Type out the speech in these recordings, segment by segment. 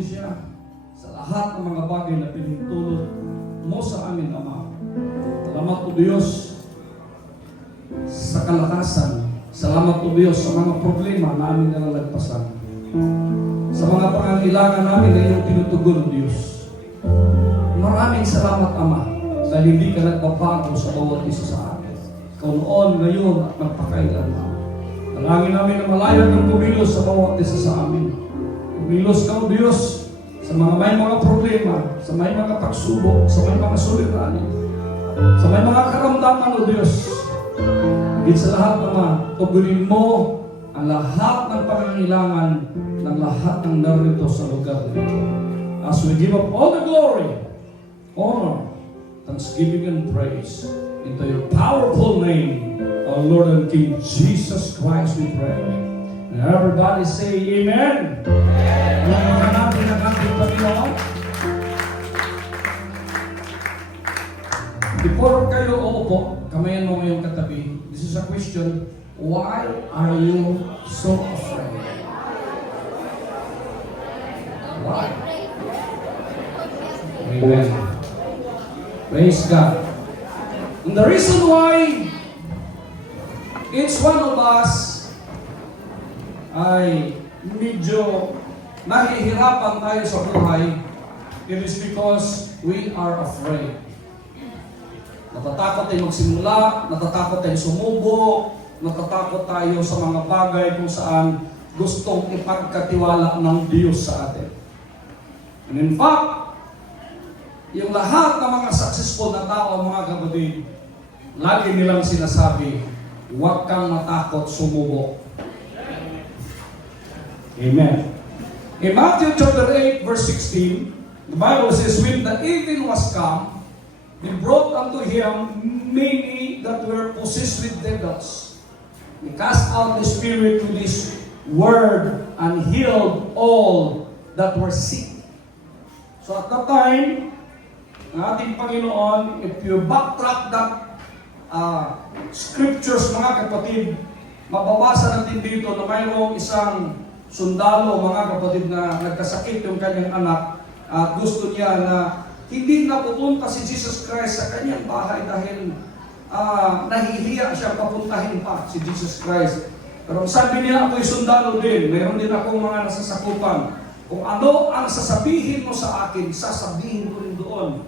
pasensya sa lahat ng mga bagay na pinintulot mo sa amin, Ama. Salamat po Diyos sa kalakasan. Salamat po Diyos sa mga problema na aming nalalagpasan. Sa mga pangangailangan namin na iyong tinutugon, Diyos. Maraming salamat, Ama, dahil hindi ka nagbabago sa bawat isa sa amin. Ikaw noon, ngayon, at magpakailanman. Dalangin namin na malayo kang kumilos sa bawat isa sa amin. Kumilos ka, Diyos, sa may mga problema, sa may mga pagsubok, sa may mga suliranin, sa may mga karamdaman, O Diyos. Higit sa lahat, Ama, tugunin mo ang lahat ng pangangailangan ng lahat ng narito sa lugar nito. As we give up all the glory, honor, thanksgiving, and praise into your powerful name, our Lord and King Jesus Christ, we pray. And everybody say Amen. Amen. Natin ang ating Panginoon. Before kayo uupo, kamayan mo ngayong katabi. This is a question. Why are you so afraid? Why? Amen. Praise God. And the reason why each one of us ay medyo nahihirapan tayo sa buhay, it is because we are afraid. Natatakot tayo magsimula, natatakot tayo sumubo, natatakot tayo sa mga bagay kung saan gustong ipagkatiwala ng Diyos sa atin. And in fact, yung lahat ng mga successful na tao, mga kapatid, lagi nilang sinasabi, huwag kang matakot sumubo. Amen. In Matthew chapter 8, verse 16, the Bible says, when the evening was come, he brought unto him many that were possessed with devils. He cast out the spirit with his word and healed all that were sick. So at that time, ang ating Panginoon, if you backtrack that scriptures, mga kapatid, mababasa natin dito na mayroong isang sundalo, mga kapatid, na nagkasakit yung kanyang anak at gusto niya na hindi na pupunta si Jesus Christ sa kanyang bahay dahil nahihiya siya papuntahin pa si Jesus Christ. Pero sabi niya, ako'y sundalo din. Mayroon din akong mga nasasakupan. Kung ano ang sasabihin mo sa akin, sasabihin ko rin doon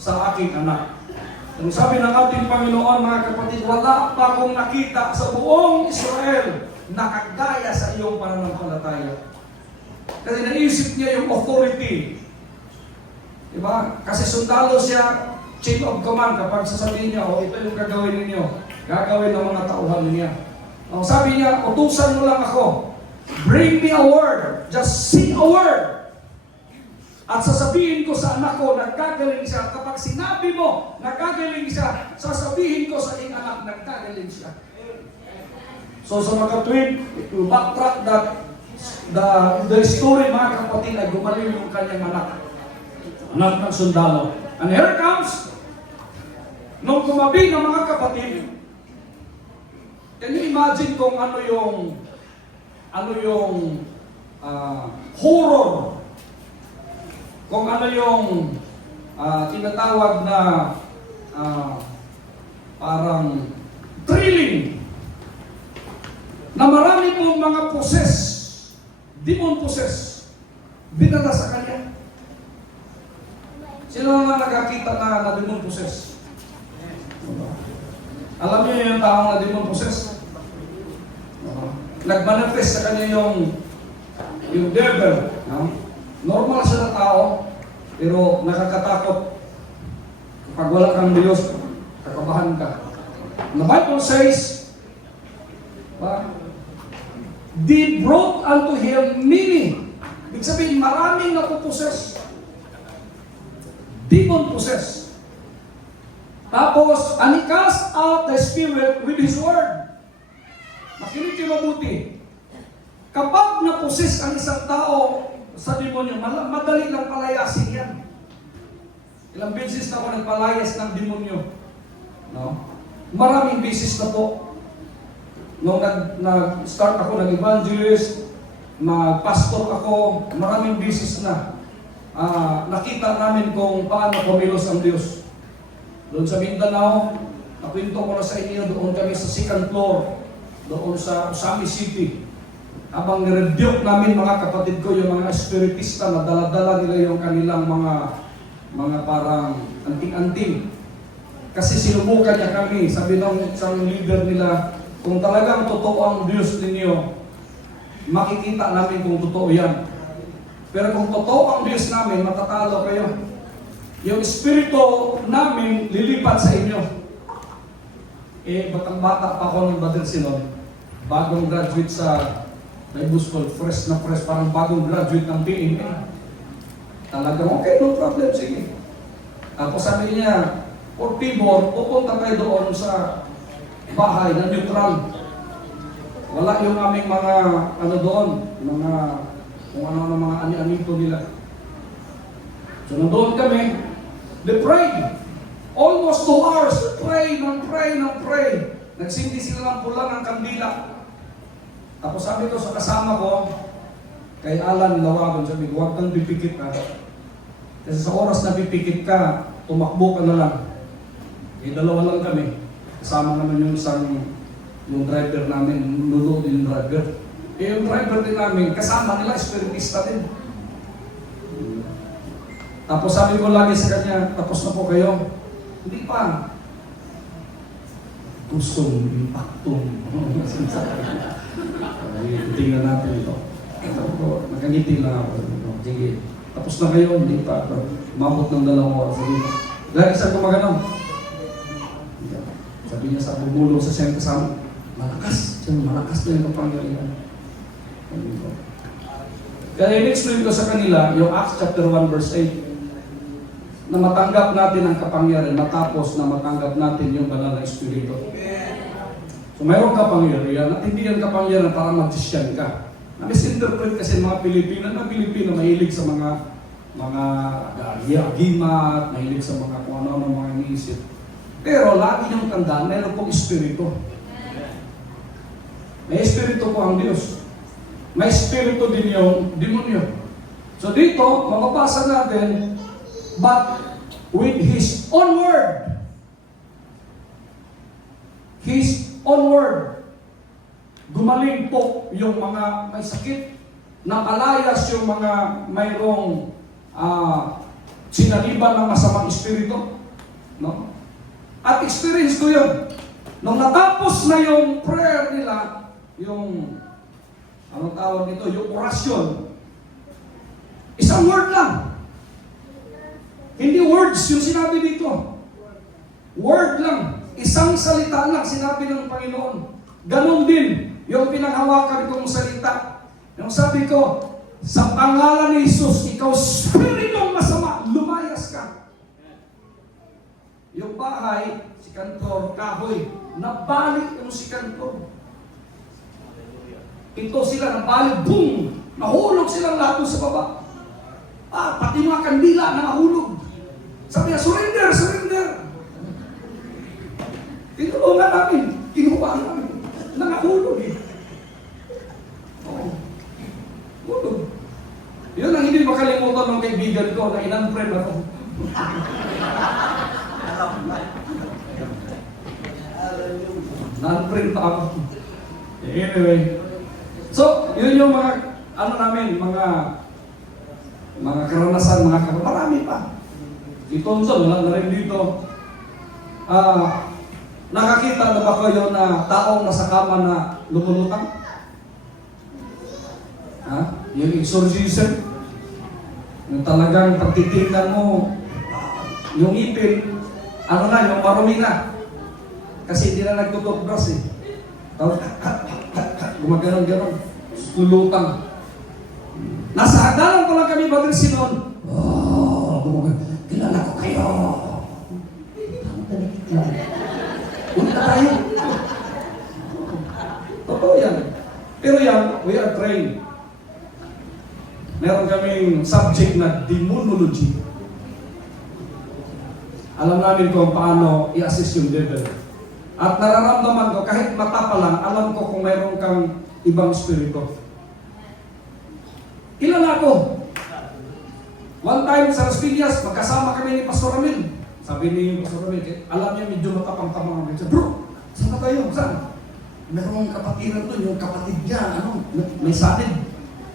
sa aking anak. Ang sabi ng ating Panginoon, mga kapatid, wala pa akong nakita sa buong Israel na kagaya sa iyong pananampalataya. Kasi naisip niya yung authority. Diba? Kasi sundalo siya, chief of command, kapag sasabihin niya, ito yung gagawin ninyo, gagawin ng mga tauhan niya. Sabi niya, utusan mo lang ako. Bring me a word. Just say a word. At sasabihin ko sa anak ko, nagkagaling siya. Kapag sinabi mo, nagkagaling siya, sasabihin ko sa iyong anak, nagkagaling siya. So sa mga tweet, if you backtrack that, the story, mga kapatid, ay gumaling yung kanyang anak ng sundalo. And here comes, nung kumabi ng mga kapatid, can you imagine kung ano yung horror, kung ano yung tinatawag na parang thrilling, na marami pong mga demon possess, binala sa kanya. Sino nga nakakita na demon possess? Alam niyo yung taong na demon possess? Nagmanifest sa kanya yung devil. No? Normal siya na tao, pero nakakatakot. Kapag wala kang Diyos, kakabahan ka. The Bible says, they brought unto him many. Ibig sabihin, maraming napuposes. Demon possess. Tapos, and he cast out the spirit with his word. Makinig kayo mabuti. Kapag naposes ang isang tao sa demonyo, madali lang palayasin yan. Ilang beses na ako nagpalayas ng demonyo. No? Maraming beses na po. Nung nag-start ako ng evangelist, Mag-pastor ako, maraming beses na. Nakita namin kung paano kumilos ang Diyos. Doon sa Mindanao, nakwento ko na sa inyo, doon kami sa second floor, doon sa Usami City. Habang nirebuke namin mga kapatid ko, yung mga espiritista na dala-dala nila yung kanilang mga parang anting-anting. Kasi sinubukan niya kami, sabi ng isang leader nila, kung talagang totoo ang Diyos ninyo, makikita namin kung totoo yan. Pero kung totoo ang Diyos namin, matatalo kayo. Yung espiritu namin lilipat sa inyo. Batang-bata pa ako ng Brother Silon. Bagong graduate sa Bible School, fresh na fresh, parang bagong graduate ng PNA. Talagang, okay, no problem, sige. Tapos sabi niya, for Tibor, pupunta kayo doon sa bahay na neutral. Wala yung aming mga, doon, kung ano mga ani-anito nila. So, nandoon kami, they prayed. Almost 2 hours, pray. Nagsindi sila ng pula ng kandila. Tapos sabi ko sa kasama ko, kay Alan Lawagon, sabi ko, huwag kang pipikit ha. Kasi sa oras na pipikit ka, tumakbo ka na lang. Dalawa lang kami. Kasama naman yung yung driver namin, nulo yung driver. Yung driver din namin, kasama nila, espiritista din. Tapos sabi ko lagi sa kanya, tapos na po kayo. Hindi pa. Gustong, impaktong. Tingnan natin ito. Sabi ko, nakangiti lang ako. Sige, tapos na kayo, hindi pa. Mabot ng 2 oras. Lagi sa gumagano. Sabi niya sa bumulong sa siyang kasama, malakas na yung kapangyarihan. Kaya in-explain ko sa kanila yung Acts chapter 1 verse 8 na matanggap natin ang kapangyarihan matapos na matanggap natin yung banal na Espiritu. So mayroong kapangyarihan at hindi yung kapangyarihan para mag-Christian ka. Na-misinterpret kasi mga Pilipino mahilig sa mga gimat, mahilig sa mga kung ano mga iniisip. Pero lagi niyong tandaan, mayroon pong Espiritu. May Espiritu po ang Diyos. May Espiritu din yung demonyo. So dito, mababasa natin, but with His own word. His own word. Gumaling po yung mga may sakit, nakalayas yung mga mayroong sinaliban ng masamang espiritu. No? At experience ko yun. Nung natapos na yung prayer nila, yung anong tawag nito, yung orasyon, isang word lang. Hindi words yung sinabi dito. Word lang. Isang salita lang sinabi ng Panginoon. Ganon din yung pinanghawakan kong salita. Yung sabi ko, sa pangalan ni Jesus, ikaw spiritong masama, lumayas ka. Yung bahay, si Kantor, kahoy, nabalik yung si Kantor. Ito sila nabalik, boom! Nahulog silang lahat sa baba. Pati mga kandila nahulog. Sabi niya, surrender! Tinulungan namin, kinuha namin. Nangahulog Oo. Hulog. Yun ang hindi makalimutan ng kaibigan ko na in-unfriend ako. Na-unfriend pa ako. Anyway. So, yun yung mga, mga karanasan, marami pa. Si Thompson, wala na rin dito. Nakakita na ba kayo na taong nasa kama na lumulutang? Yung exorcism, yung talagang pagtitingnan mo, yung ipin, yung marumi na. Kasi hindi na nagtututbrush eh. Tapos, gumaganon-ganon, lulutang. Nasa hagdanan ko lang kami, Brother Sinon. Kilala ko kayo. Una na tayo. Totoo yan. Pero yan, we are trained. Meron kaming subject na demonology. Alam namin kung paano i-assist yung devil. At nararamdaman ko, kahit mata pa lang, alam ko kung mayroon kang ibang spirito. Kilala ko. One time sa Las Piñas, magkasama kami ni Pastor Ramil. Sabi ni Pastor Ramil, alam niya medyo matapang-tamang kami. Bro, saan na tayo? Saan? Merong kapatiran doon, yung kapatid niya, may sanid.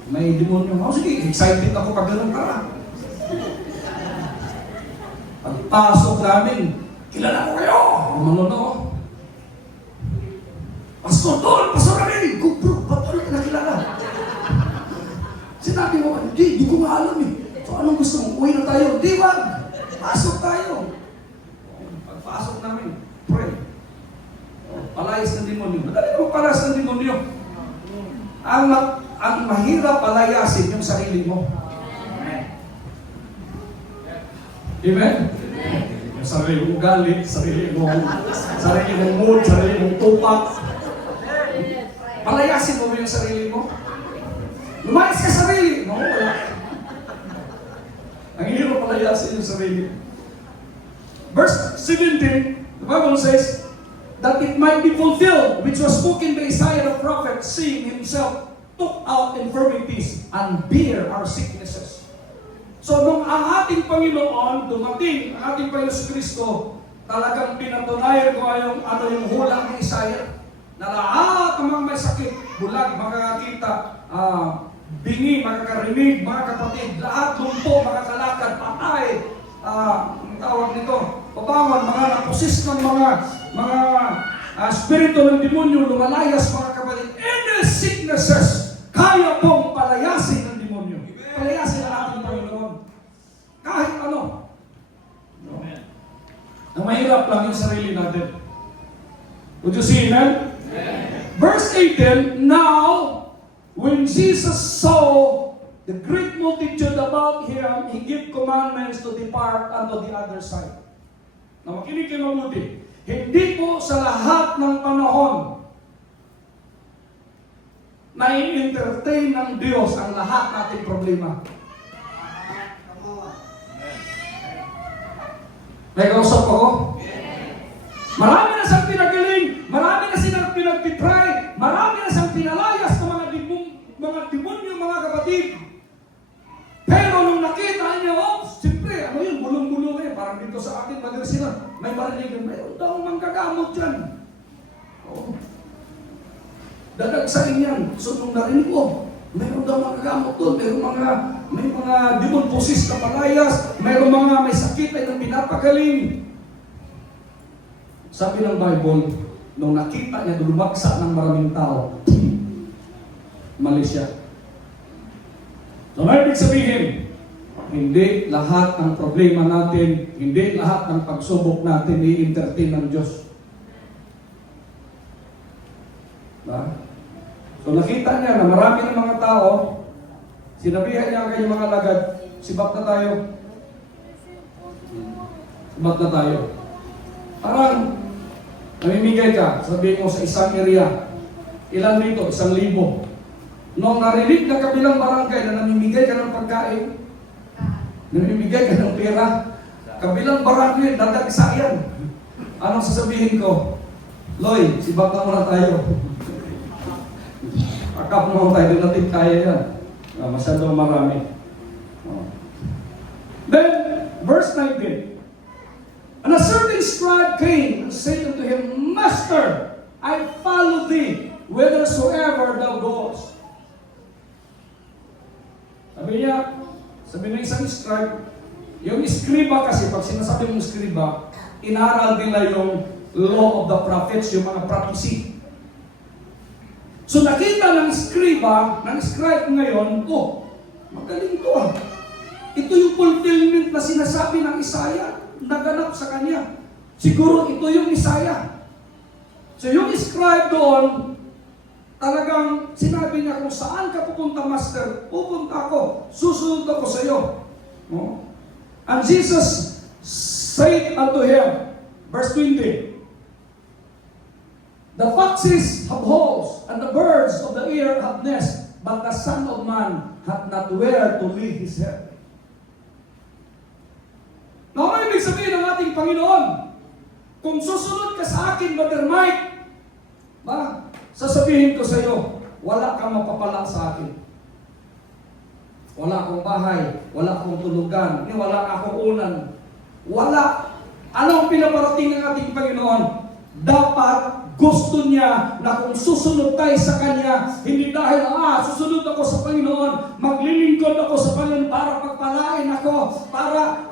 May demonyo. Oh, sige, excited ako pag ganun ka. Pagpasok namin, kilala ko kayo! Umano. Pastor doon! Pastor Ramil! Bro, ba't ko na nakilala? Sinabi mo, hindi ko nga alam eh. So anong gusto mo? Uwi na tayo? Di wag! Pasok tayo! Pagpasok namin, pray. Palayas ng demonyo. Madali naman palayas ng demonyo. Ang mahirap palayasin yung sarili mo. Amen? Yung sarili mong galit, sarili mong mood, sarili mong tupak. Palayasin mo yung sarili mo. Lumayas ka sarili. No, wala. Ang hirap palayasin yung sarili. Verse 17, the Bible says, that it might be fulfilled, which was spoken by Isaiah the prophet, seeing himself took out infirmities and bear our sicknesses. So, nung ang ating Panginoon dumating, ang ating Panginoon Kristo, talagang pinatunayan ko yung hula ng Isaiah, na lahat ng mga may sakit, bulag, makakakita, bingi, makakarinig, mga kapatid, lahat lumpo, makakalakad, patay, ang tawag nito, pabangon, mga napusis ng mga spirito ng demonyo, lumalayas, mga kapatid. Any sicknesses, kaya pong palayasin ng demonyo. Palayasin ang ating Panginoon. Kahit ano. No? Ang mahirap lang yung sarili natin. Would you see, amen? Verse 18, now, when Jesus saw the great multitude about him, he gave commandments to depart unto the other side. Na makinig kayo mabuti. Hindi po sa lahat ng panahon na i-entertain ng Diyos ang lahat nating problema. May kausap ako? Marami na siyang pinagaling, marami na silang pinagtitry, marami na siyang pinalayas ng mga demonyo, mga kapatid. Pero nung nakita niya, siyempre, yun, bulong-bulong parang dito sa akin, madali sila, may marinig, mayroon daw manggagamot dyan. Dadagsain yan. So nung narinig ko, mayroon daw manggagamot doon, may mga demon possessed na palayas, mayroon mga may sakit ay nang pinapagaling. Sabi ng Bible, nung nakita niya lumagsa ng maraming tao, umalis siya. So, may ibig sabihin, hindi lahat ng problema natin, hindi lahat ng pagsubok natin i-entertain ng Diyos. Diba? So, nakita niya na marami ng mga tao, sinabihan niya ang kanyang mga lagad, sibat na tayo. Sibat na tayo. Parang, namimigay ka, sabihin mo sa isang area, ilan dito? 1,000. Nung narinig na kabilang barangay na namimigay ka ng pagkain, namimigay ka ng pera, kabilang barangay, dadagsayan. Anong sasabihin ko? Loy, sibat na muna tayo. Akap naman tayo, doon natin kaya yan. Masyadong marami. Then, verse 19. And a certain scribe came and said unto him, Master, I follow thee whithersoever thou goest. Sabi ng isang scribe, yung scriba kasi, pag sinasabi mong scriba, inaral nila yung law of the prophets, yung mga prophecy. So nakita ng scribe ngayon, magaling to ah. Ito yung fulfillment na sinasabi ng Isaiah, naganap sa kanya. Siguro ito yung Isaiah. So yung scribe doon, talagang sinabi niya, kung saan ka pupunta, Master, pupunta ako, susunod ako sa iyo. No? And Jesus said unto him, verse 20, the foxes have holes, and the birds of the air have nests, but the Son of Man hath not where to lay his head. Now, ano ibig sabihin ng ating Panginoon? Kung susunod ka sa akin, Brother Mike, sasabihin ko sa iyo, wala kang mapapala sa akin. wala akong bahay, wala akong tulugan, wala akong unan. Wala. Anong pinaparating ng ating Panginoon? Dapat gusto niya na kung susunod tayo sa Kanya, hindi dahil, susunod ako sa Panginoon, maglilingkod ako sa Panginoon para pagpalain ako, para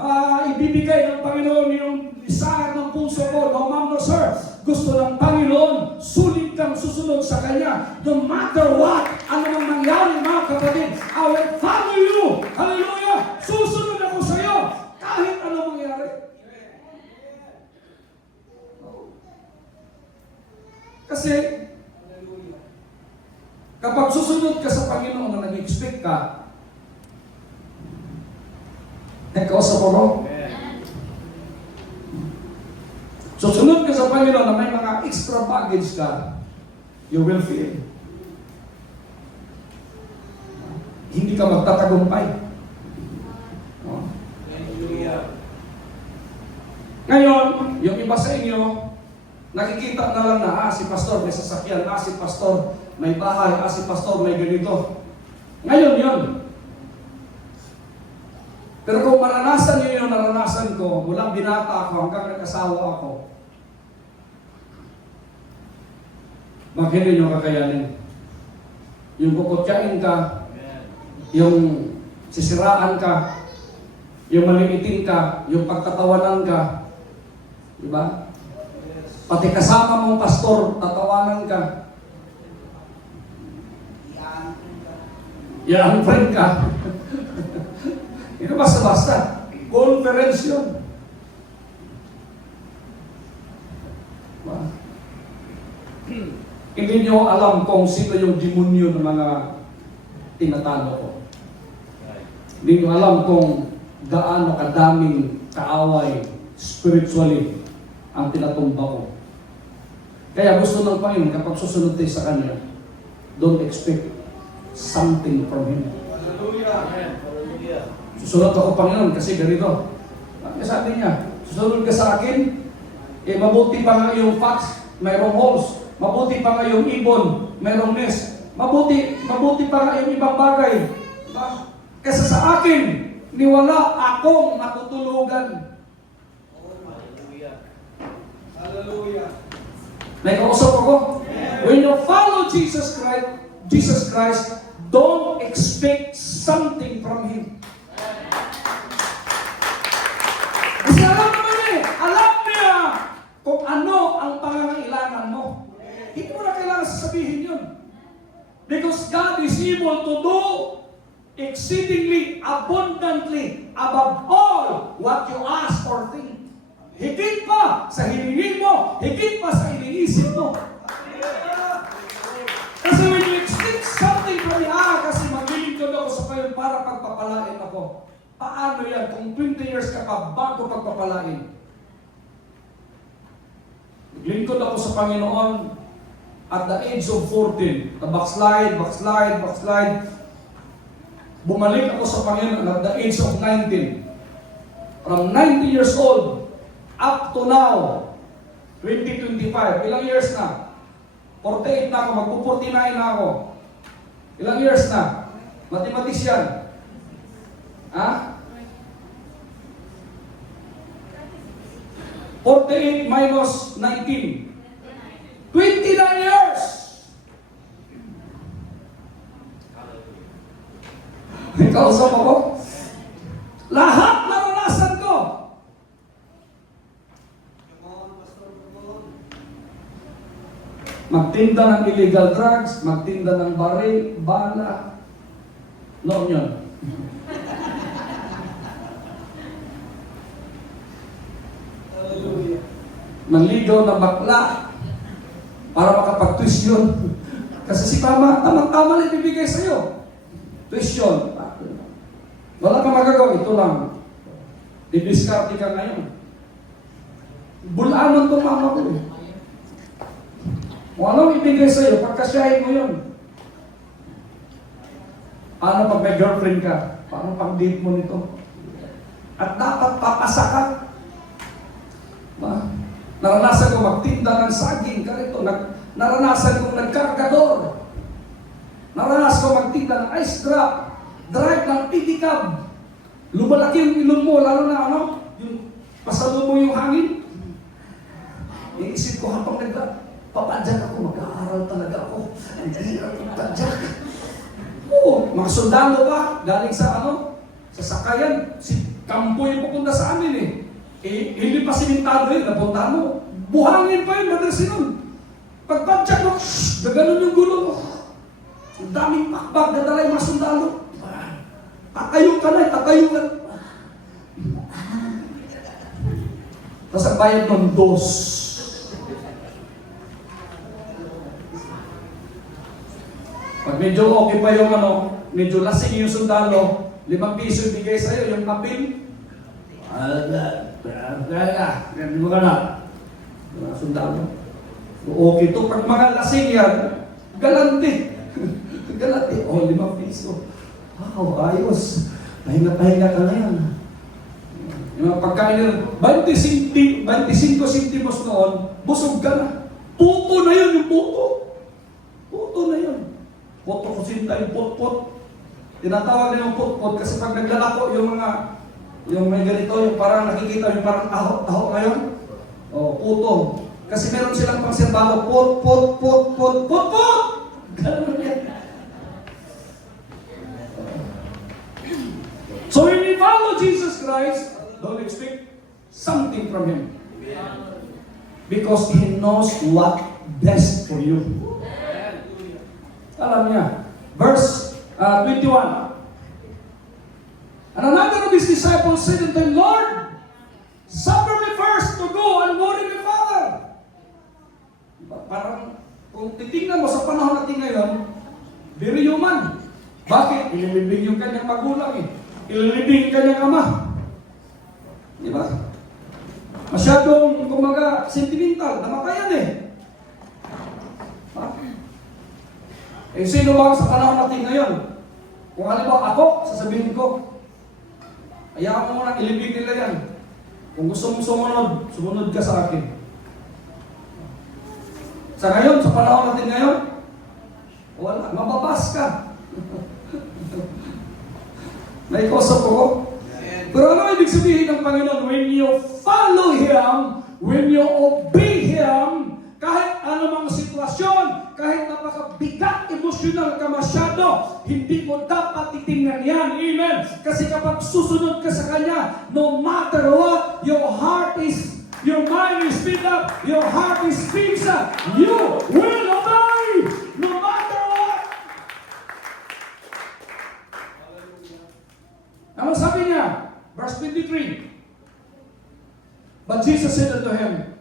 ibibigay ng Panginoon yung desire ng puso ko. No, ma'am, no, sir. Gusto ng Panginoon, sulit kang susunod sa Kanya. No matter what, ano mang mangyari, mga kapatid, I will follow you. Hallelujah! Susunod ako sa iyo, kahit ano mangyari. Kasi, kapag susunod ka sa Panginoon na nag-expect ka, sa puro. Susunod ka sa Panginoon na may mga extra baggage ka, you will feel. Hindi ka magtatagumpay. No? Ngayon, yung iba sa inyo, nakikita na lang na, si pastor may sasakyan, si pastor may bahay, si pastor may ganito. Ngayon yun. Pero kung maranasan niyo yung naranasan ko, mula binata ako hanggang nag-asawa ako, bakit hindi nyo kakayanin? Yung kukutyain ka, yung sisiraan ka, yung maliitin ka, yung pagtatawanan ka, diba? Pati kasama mong pastor, tatawanan ka. I-unfriend ka. Ito basta-basta. Conference yun. Diba? Hindi nyo alam kung sino yung demonyo ng mga tinatalo ko. Hindi nyo alam kung gaano kadaming kaaway spiritually ang tinatumba ko. Kaya gusto ng Panginoon, kapag susunod tayo sa Kanya, don't expect something from Him. Hallelujah. Susunod ako, Panginoon, kasi ganito. Sabi niya, susunod ka sa akin, mabuti pa nga yung fox, mayroong holes. Mabuti pa nga yung ibon, mayroong nest. Mabuti pa nga yung ibang bagay. Kesa sa akin, niwala akong matutulugan. Hallelujah. Naikausap ako. When you follow Jesus Christ, don't expect something from Him. Kasi alam niya kung ano ang pangangailangan mo. Hindi mo na kailangan sasabihin yun. Because God is able to do exceedingly abundantly above all what you ask or think. Higit pa sa hilingin mo, higit pa sa iniisip mo. Kasi when you expect something from me, kasi maglilingkod ako sa Panginoon para pagpapalain ako. Paano yan? Kung 20 years ka pa bago pagpapalain. Maglilingkod ako sa Panginoon at the age of 14. Backslide. Bumalik ako sa Panginoon at the age of 19. From 90 years old, up to now, 2025, ilang years na? 48 na ako, magpo-49 na ako. Ilang years na? Mathematician. Ha? 48 minus 19. 29 years! Ikausap ako? Lahat naranasan ko. Magtinda ng illegal drugs, magtinda ng baril, bala. Noon yun. Manligaw na bakla para makapag-twist yun. Kasi si Mama, tamang-tama na ibibigay sa'yo. Twist yun. Wala kang magagawa, ito lang. Didiskarte ka ngayon. Bulanan itong mama ko eh. Kung anong ibigay sa'yo, pagkasyahin mo yun. Paano pag may girlfriend ka? Paano pag date mo nito? At dapat papasa ka. Naranasan ko magtinda ng saging, ganito. Naranasan ko nagkargador. Naranasan ko magtinda ng ice drop. drive ng pedicab. Lumalaki yung ilong mo, lalo na yung pasalo mo yung hangin. Iisip ko habang nagpapadyak ako, mag-aaral talaga ako. Ang hirap ng padyak. Oo, mga sundalo pa, galing sa sa sakayan. Si Kampo yung pupunta sa amin hindi pa simentado yun, napunta mo. Buhangin pa yun, Brother Sinon. Pagpadyak mo, gaganon yung gulong mo. Ang daming pakbag, dadala yung mga sundalo. Tatayo ka na, tatayo ka. Tapos ang bayad ng dos. Pag medyo okay pa yung medyo lasing yung sundalo, 5 piso ibigay sa'yo, yung apil. Ganun mo ka na. Mga sundalo. Okay to, pag mga lasing yan, galante. Galante. 5 piso. Wow, ayos. Pahinga-pahinga ka na yan. Yung mga pagkain nila, 25 centimos noon, busog ka na. Puto na yun, yung puto. Puto na yun. Puto ko sinta yung pot-pot. Tinatawag na yung pot-pot kasi pag naglalako yung may ganito, yung parang nakikita, yung parang aho ngayon. Puto. Kasi meron silang pang serbaho, pot. Ganun yan. So when you follow Jesus Christ, don't expect something from Him. Because He knows what best for you. Alam niya. Verse 21. And another of His disciples said unto Him, Lord, suffer me first to go and worry my Father. Parang, kung titingnan mo sa panahon natin ngayon, very human. Bakit? Ililibing yung kanyang magulang Ililibing yung kanyang ama. Di ba? Masyadong, kumaga, sentimental. Namatayan Ha? Sino ba sa panahon natin ngayon? Kung halimbawa ako, sasabihin ko, hayaan mo muna, ilibing nila yan. Kung gusto mong sumunod ka sa akin. Sa ngayon, sa panahon natin ngayon, wala, mababas ka. Naikosap ko. Pero ano ibig sabihin ng Panginoon? When you follow Him, when you obey Him, kahit anumang sitwasyon, kahit napakabigat, emosyonal ka masyado, hindi mo dapat titingnan yan. Amen? Kasi kapag susunod ka sa Kanya, no matter what, your mind is filled up, your heart is fixed up, you will obey, no matter what. Ano sabi niya? Verse 23. But Jesus said unto him,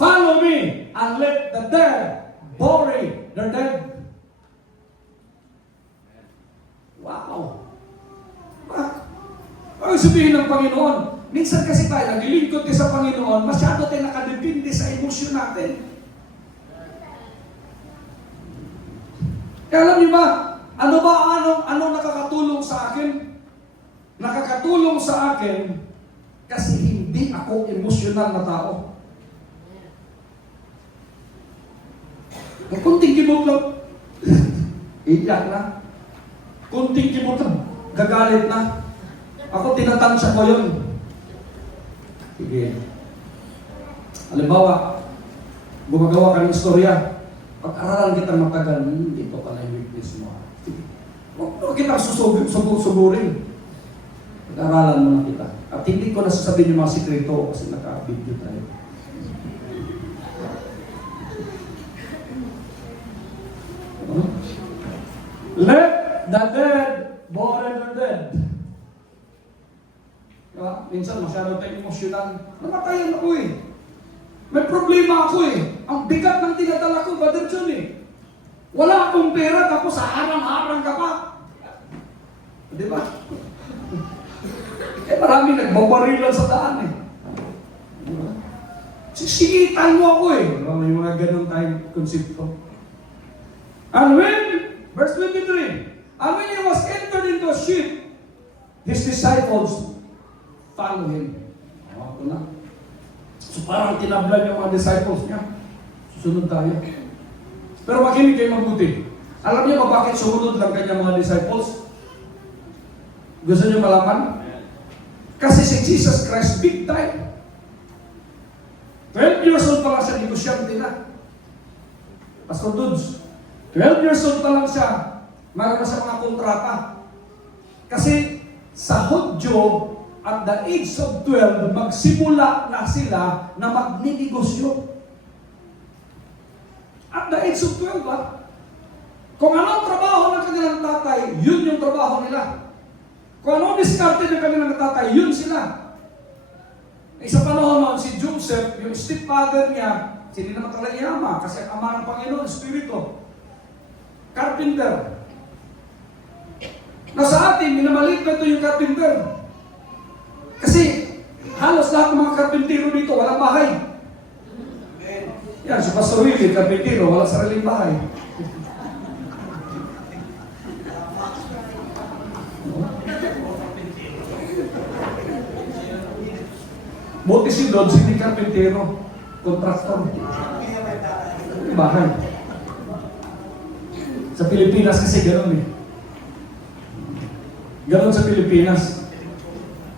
follow me and let the dead bury their dead. Wow! Ano sabihin ng Panginoon? Minsan kasi tayo, naglilingkod tayo sa Panginoon, masyado tayo nakadepende sa emosyon natin. Kaya alam niyo ba, anong nakakatulong sa akin? Nakakatulong sa akin kasi hindi ako emosyonal na tao. Kunting kibot lang, iyak na. Kunting kibot lang, gagalit na. Ako tinatansya ko yun. Sige. Halimbawa, gumagawa ka ng istorya. Pag-aralan kita matagal, ito pala yung weakness mo. Huwag kita susugurin. Pag-aralan mo na kita. At hindi ko nasasabihin yung mga sikreto kasi naka-video tayo. Let the dead bury the dead. Diba? Minsan masyado tayong emosyonal. Namatayan ako May problema ako Ang bigat ng tinadala ko, Brother John Wala akong pera, tapos sa harang-harang ka pa. Diba? Marami nagbabarilan sa daan Diba? Sisigitan mo ako May mga ganun tayong konsepto. And when, verse 23, and when he was entered into a ship, his disciples follow him. Ako na. So parang tinablan yung mga disciples niya. Susunod tayo. Pero makinig kayo mabuti. Alam niyo ba bakit sumunod lang kanya mga disciples? Gusto niyo malaman? Kasi si Jesus Christ, big time. 12 years old pa lang siya, negosyante na. Pastor Dudes, 12 years old pa lang siya, mayroon na siya mga kontrata. Kasi sa Hudyo, at the age of 12, magsimula na sila na magninegosyo. At the age of 12, kung anong trabaho ng kanilang tatay, yun yung trabaho nila. Kung anong diskarte ng kanilang tatay, yun sila. Sa panahon noon, si Joseph, yung stepfather niya, hindi naman talaga yama, kasi ang ama ng Panginoon, Espiritu. Carpenter. Na sa atin, minamaliit na ito yung carpenter. Kasi halos lahat ng mga karpintero dito, walang bahay. Yan, si Pastor Willie, karpintero, walang sariling bahay. Buti si Dodge, hindi karpintero, kontraktor. Bahay. Sa Pilipinas kasi gano'n eh. Gano'n sa Pilipinas.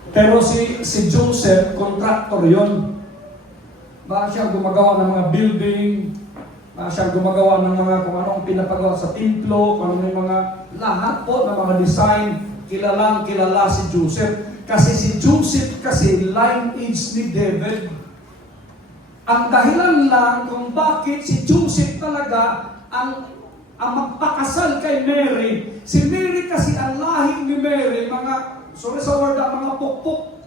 Pero si Joseph, kontraktor yon. Baka siya gumagawa ng mga building, baka siya gumagawa ng mga kung anong pinapagawa sa templo, kung ano yung mga lahat po ng mga design, kilalang kilala si Joseph. Kasi si Joseph kasi lineage ni David. Ang dahilan lang kung bakit si Joseph talaga ang magpakasal kay Mary. Si Mary kasi ang lahi ni Mary, sorry sa word, mga pukpuk.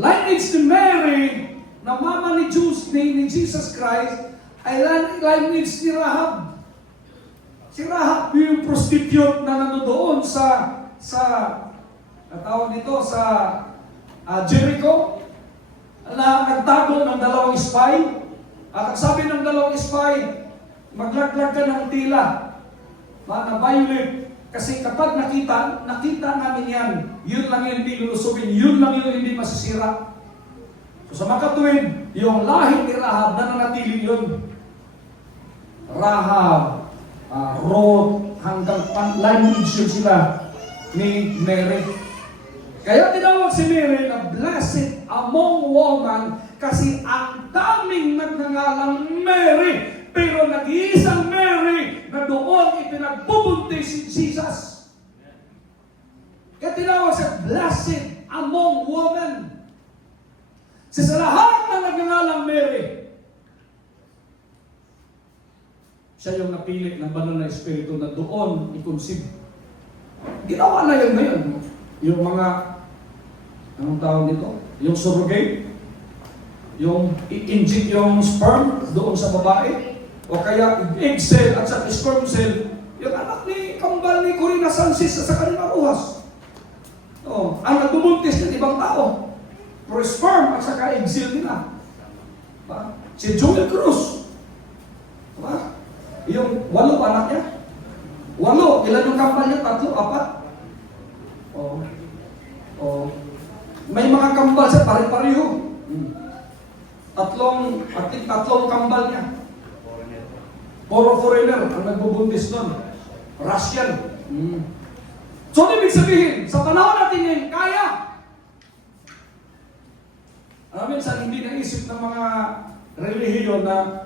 Lineage ni Mary, na mama ni Jesus Christ, ay lineage ni Rahab. Si Rahab yung prostitute na nandoon sa Jericho, na nagtago ng dalawang spy. At ang sabi ng dalawang spy, maglaglag ka ng tila, na violet. Kasi kapag nakita namin yan, yun lang yung hindi lulusubin, yun lang yung hindi masisira. So sa makatuwid, yung lahi ni Rahab, nananatili yun. Rahab, Ruth, hanggang lineage yun sila ni Mary. Kaya tinawag si Mary na blessed among women kasi ang daming nagngangalang Mary. Pero nag-iisang Mary na doon ipinagbubuntis si Jesus. Kaya tinawag siya blessed among women. Sa lahat na nagngangalang Mary, siya yung napili ng banal na espiritu na doon i-conceive. Ginawa na yun ngayon. Yung mga, anong tawag dito? Yung surrogate, yung i-inject yung sperm doon sa babae, o kaya egg cell at sa sperm cell, yung anak ni kambal ni Corina Sanchez sa kanilang uhas. Ang nagbubuntis ng ibang tao. Pero sperm at saka egg cell nila. Si Joel Cruz. Yung 8 anak niya. 8. Ilan yung kambal niya? 3, 4. May mga kambal sa pare-pareho. Tatlong kambal niya. Puro foreigner ang nagbubuntis doon. Russian. So, ibig sabihin, sa panahon natin ngayon, kaya. Minsan, hindi naisip ng mga relihiyon na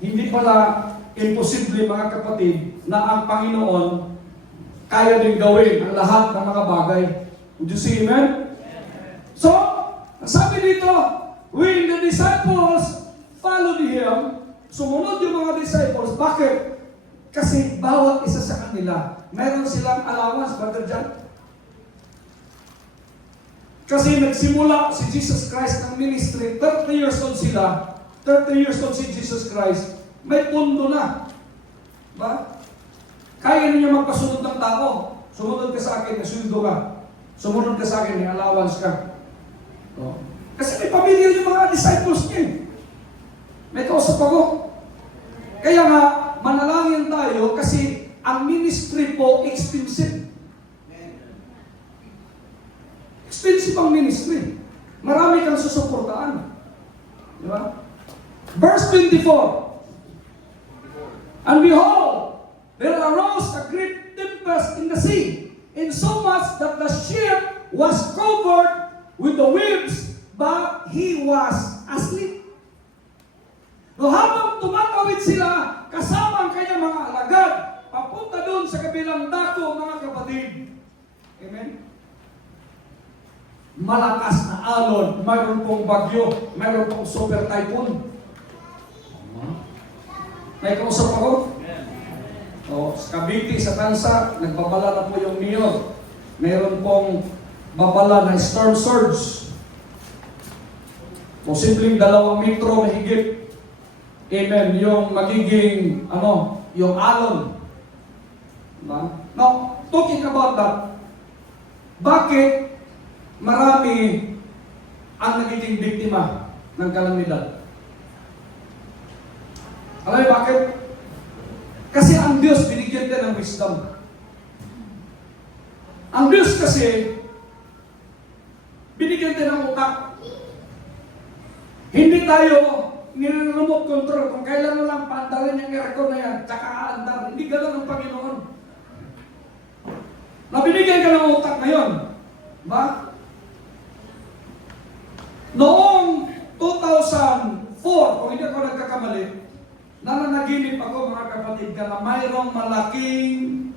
hindi pala imposible, mga kapatid, na ang Panginoon kaya din gawin ang lahat ng mga bagay. Would you see, amen? So, sabi dito, when the disciples followed Him, sumunod yung mga disciples. Bakit? Kasi bawat isa sa kanila, meron silang allowance, Brother John. Kasi nagsimula si Jesus Christ ng ministry, 30 years old sila, 30 years old si Jesus Christ, may pundo na. Ba? Kaya ninyo magpasunod ng tao. Sumunod ka sa akin, nasundo ka. Sumunod ka sa akin, may allowance ka. Kasi may pamilya yung mga disciples niya. May kausap ako. Kaya nga, manalangin tayo kasi ang ministry po expensive. Expensive ang ministry. Marami kang susuportaan. Di ba? Verse 24. And behold, there arose a great tempest in the sea, in so much that the ship was covered with the waves, but he was asleep. No, habang tumatawid sila, kasama ang kanyang mga alagad, papunta doon sa kabilang dako, mga kapatid. Amen? Malakas na alon, mayroon pong bagyo, mayroon pong super typhoon. May kausap ako? O, sa Cavite, sa Tansa, nagbabala na po yung mayor. Mayroon pong babala ng storm surge. Posibleng 2 metro mahigit. Amen. Yung magiging, yung alon. Diba? Now, talking about that, bakit marami ang nagiging biktima ng kalamidad? Alam niyo bakit? Kasi ang Diyos binigyan din ng wisdom. Ang Diyos kasi binigyan din ng utak. Hindi tayo nire-remote control kung kailan mo lang paandalin yung aircon na yan, tsaka aandar. Hindi gano'n ang Panginoon. Nabinigyan ka ng utak ngayon. Ba? Noong 2004, kung hindi ako nagkakamali, nananaginip ako, mga kapatid, na mayroong malaking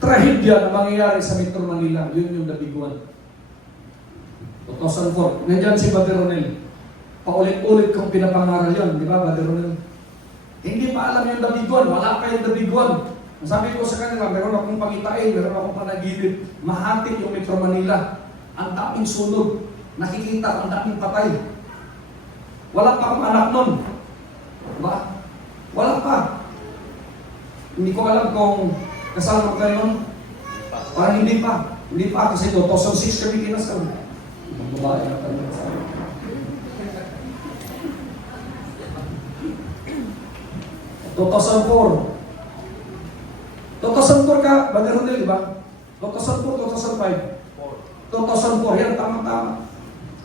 trahedya na mangyayari sa Metro Manila. Yun yung nabiguan. 2004. Nandiyan si Brother Ronel. Paulit-ulit kong pinapangaral yun. Di ba, Brother Ronel? Hindi pa alam yung nabiguan. Wala pa yung nabiguan. Sabi ko sa kanila, meron akong pangitain, meron akong panaginip. Mahati yung Metro Manila. Ang daming sunog. Nakikita, ang daming patay. Wala pa akong anak nun. Diba? Wala pa. Hindi ko alam kung kasama ko kayo nun. Parang hindi pa. Hindi pa kasi 2006 kami kinasal. Ang babae na tayo. 2004 ka, Brother Rodel, di ba? 2004, 2005. 2004, yan, tama-tama.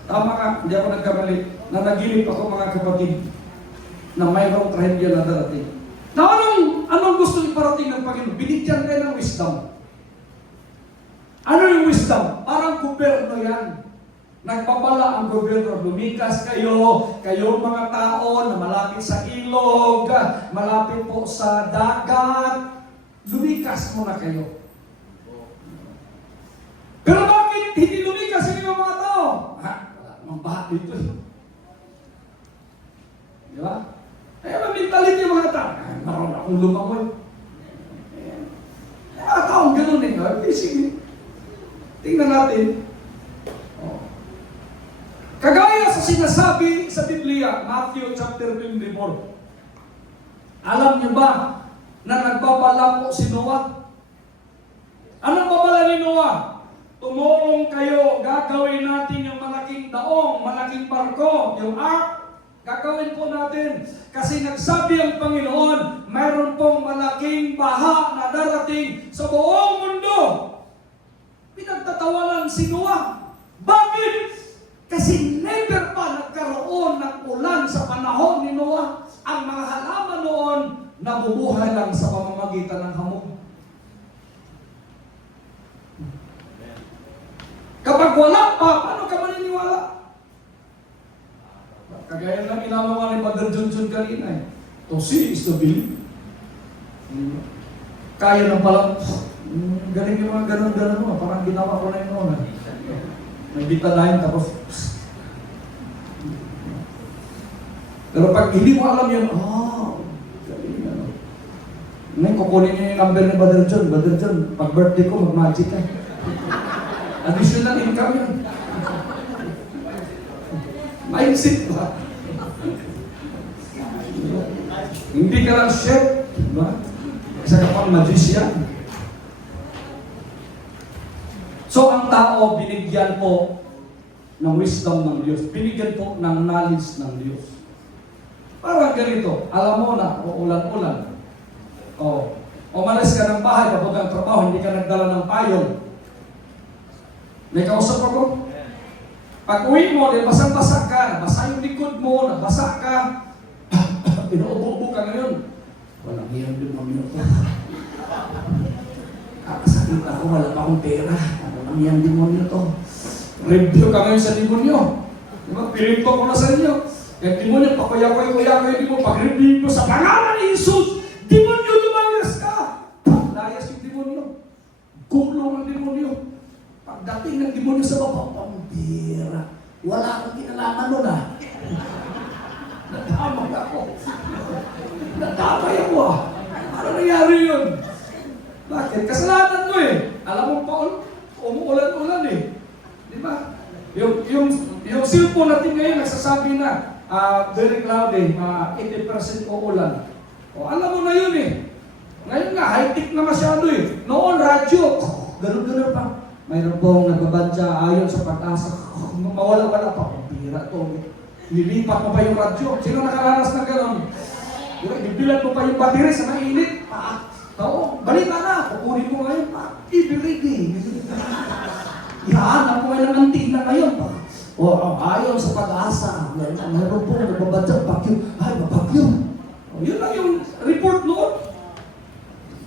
Tama ka, hindi ako nagkamali. Nanaginip ako, mga kapatid, na mayroong trahedya na darating. Na anong gusto iparating ng Panginoon? Binigyan kayo ng wisdom. Ano yung wisdom? Parang gobyerno yan. Nagbabala ang gobyerno, lumikas kayo, kayong mga tao na malapit sa ilog, malapit po sa dagat, lumikas muna kayo. Pero bakit hindi lumikas ang inyong mga tao? Wala namang baha dito eh. Di ba? Kaya mamitalit yung mga tao. Naroon akong lumangoy. Mga taong ganun eh. Sige. Tingnan natin. Kagaya sa sinasabi sa Biblia, Matthew chapter 24. Alam niyo ba na nagbabala po si Noah? Anong babala ni Noah? Tumulong kayo, gagawin natin yung malaking daong, malaking barko, yung ark. Gagawin po natin. Kasi nagsabi ang Panginoon, mayroon pong malaking baha na darating sa buong mundo. Pinagtatawanan si Noah. Bakit? Kasi never pa nagkaroon ng ulan sa panahon ni Noah. Ang mga halaman noon, nabubuhay lang sa pamamagitan ng hamog. Kapag wala pa, paano ka maniniwala? Kagaya lang inamawa ni Brother Junjun kanina eh. To see is to believe. Kaya ng pala, galing yung mga ganun-ganun mo. Parang ginawa ko na yun noon. May bitalahin tapos. Pero pag hindi mo alam yun, galing ano. Ngayon, kukunin niyo yung number ni Brother John. Brother John, pag birthday ko, mag-magic ka. Additional income yun. Mindset ba? Hindi ka lang chef, diba? Isa ka pang magician. So, ang tao, binigyan po ng wisdom ng Diyos. Binigyan po ng knowledge ng Diyos. Parang ganito, alam mo na, o ulan-ulan. O umalis ka ng bahay, papunta ng trabaho, hindi ka nagdala ng payong. May kausap ako? Pag uwi mo, basang-basa ka, nabasa yung likod mo, nabasa ka, pinuubo-ubo ka ngayon. Walang hiyang din mga minuto. Kakasakit ako, wala pa akong pera. Ano lang yan, demonyo to? Review ka ngayon sa demonyo. Diba? Pilit ko na sa inyo. Yung demonyo, pakuya-kuya yung demonyo. Pag-review ko sa pangalan ni Jesus, demonyo, lumayas ka! Layas yung demonyo. Gulong ang demonyo. Pagdating ng demonyo sa baba, pambira. Wala akong kinalaman nun ah. Nadamay ako. Nadamay ako ah. Ano nangyari yun? Bakit? Kasalanan mo eh. Alam mo pa, umuulan-ulan eh. Di ba? Yung cellphone natin ngayon nagsasabi na very cloudy, 80% uulan. O alam mo na yun eh. Ngayon nga, high-tech na masyado eh. Noon, radyo. Ganun-ganun pa. Mayroon pong nagbabadya ayon sa pag-asa. Mawala-wala pa. Pira to. Nilipat mo pa yung radyo. Sino nakaranas na gano'n? Bibilan mo pa yung battery sa mainit. Oo, balita na. Kukunin mo ngayon. Ibirigi. Ihahanap mo ngayon ng antina ngayon. O ayon sa pag-asa. Mayroon pong nagbabadya. Bagyo. Ay, mabagyo. Yun lang yung report noon.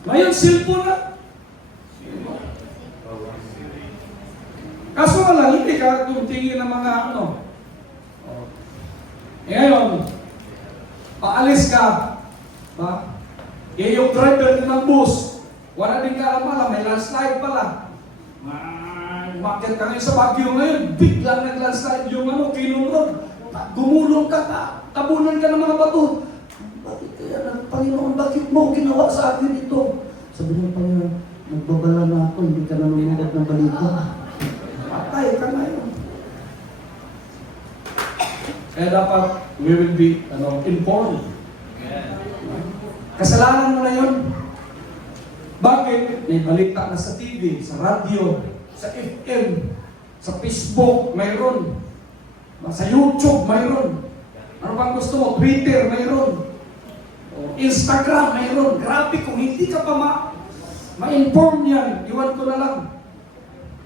Ngayon, cellphone na. Kaso nga lang, hindi ka tingin ng mga ano. Ngayon, paalis ka. Ba? Yung driver ng bus, wala din ka alam, may landslide pala. Umakyat ka ngayon sa Baguio ngayon, biglang nag-landslide yung ano, kinunod. Gumulong ka, tabunan ka ng mga bato. Bakit kaya, Panginoon, bakit mo ginawa sa akin ito? Sabi ng Panginoon, nagbabala na ako, hindi ka nanunod ng balita. Patay ka ngayon. Kaya dapat, we will be informed. Kasalanan mo na yun. Bakit? May balita na sa TV, sa radio, sa FM, sa Facebook, mayroon. Sa YouTube, mayroon. Ano bang gusto mo? Twitter, mayroon. Instagram, mayroon. Grabe, kung hindi ka pa ma-inform yan, iwan ko na lang.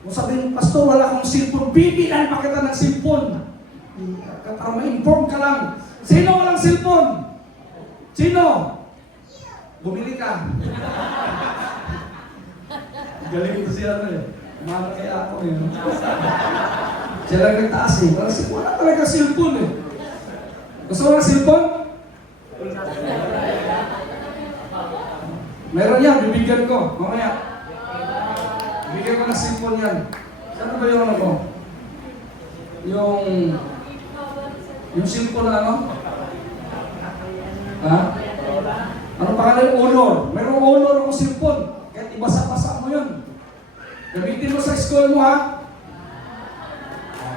Kung sabihin, Pastor, wala akong cellphone, bibilan pa kita ng cellphone. Para ma-inform ka lang. Sino walang cellphone? Sino? Bumili ka. Galing ko siya eh. Umama kaya ako eh. Siya lang nagtaas eh. Wala talaga cellphone eh. Gusto mo ng cellphone? Meron yan, bibigyan ko. Mamaya. Bibigyan ko ng cellphone yan. Saan ba yung ano ko? Yung cellphone na ano? Ha? Ano pangalan yung honor? Mayroong honor akong cellphone. Kahit ibasa-basa mo yun. Gamitin mo sa school mo ha?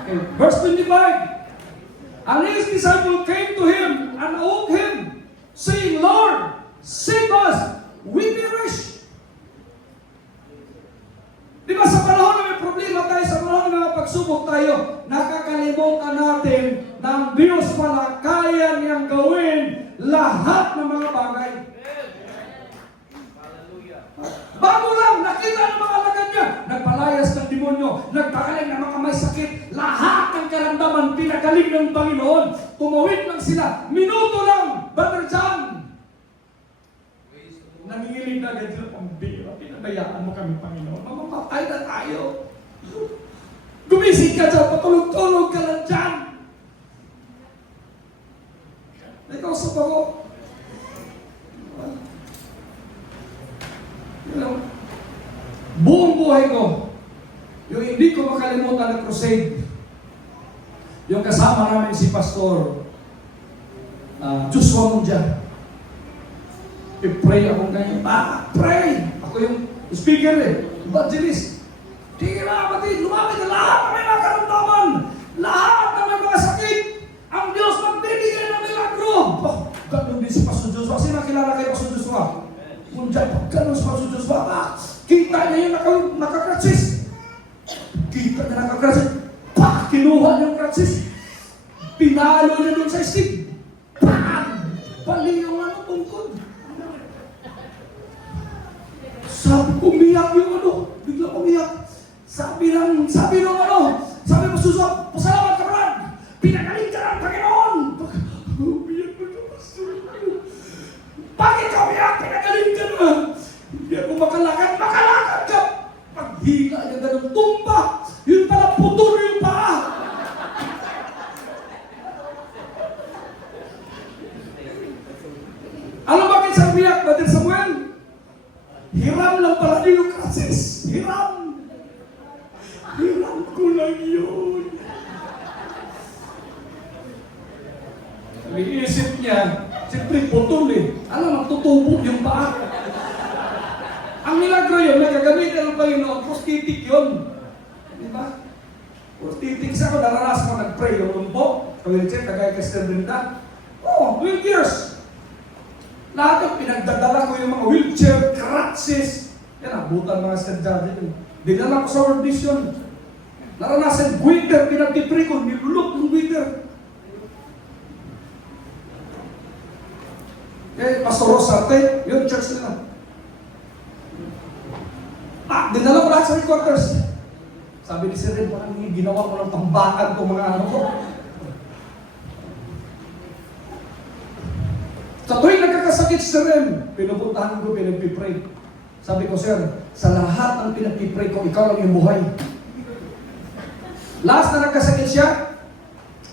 Okay. Verse 25. And his disciple came to him and awoke him, saying, Lord, save us, we perish. Di ba sa panahon na may problema tayo, sa panahon na may pagsubok tayo, nakakalimutan natin na ang Diyos pala kaya niyang gawin lahat ng mga bagay. Bago lang, nakita ng mga alagad niya, nagpalayas ng demonyo, nagpagaling ng mga may sakit, lahat ng karamdaman, pinagaling ng Panginoon. Tumawid lang sila, minuto lang, Brother John. Nangingilig na agad sila, pambira, pinabayaan mo kami, Panginoon. Mamamatay na tayo. Gumising ka dyan, patulog-tulog ka lang dyan. Nakausap ako. Buong buhay ko, yung hindi ko makalimutan na crusade, yung kasama namin si Pastor Joshua Munja. I-pray ako ganyan. Pray! Ako yung speaker eh, evangelist. Tingin na kapatid, lumapit na lahat na may mga karamdaman, lahat na may mga sakit, ang Diyos magbibigay ng milagro. Ganun din si Pastor Joshua. Sino nakilala kay Pastor Joshua? Munja, ganun si Pastor Joshua. Kita niya yung nakakratsis. Kita niya nakakratsis. Kinuha niya yung kratsis. Pinalo niya doon sa istig. Bali yung tungkod. Sabi, umiyak yung biglang umiyak. Sabi mo Suso, pasalamat ka Brad. Pinagaling ka ng Panginoon. Umiyak na ka, Pastor. Bakit ka umiyak? Pinagaling ka na. Hindi ako Iniisip niya, siyempre putol eh. Alam, magtutubo yung paa. Ang milagro yun, nagagamitin ng Panginoon, prosthetic yun. Di ba? Prosthetic siya ko, naranasan ko nag-pray yung lumpo. Wheelchair, kagaya kay Sister Brenda. Oh, wheelchairs. Lahat yung pinagdadala ko yung mga wheelchair, crutches. Yan, abutan mga Sister Jadit. Dinala ko sa World Vision. Naranasan, guiter, pinagtipray ko, nilulok yung guiter. Eh, Pastor Rosarte, yun, church nila. Dinala ko lahat sa headquarters. Sabi ni Sir Red, parang ginawa ko ng tambakan itong mga ano ko. Sa tuwing nagkakasakit si Sir Red, pinupuntahan ko, pinagpipray. Sabi ko, Sir, sa lahat ng pinagpipray ko, ikaw lang yung buhay. Last na nagkasakit siya,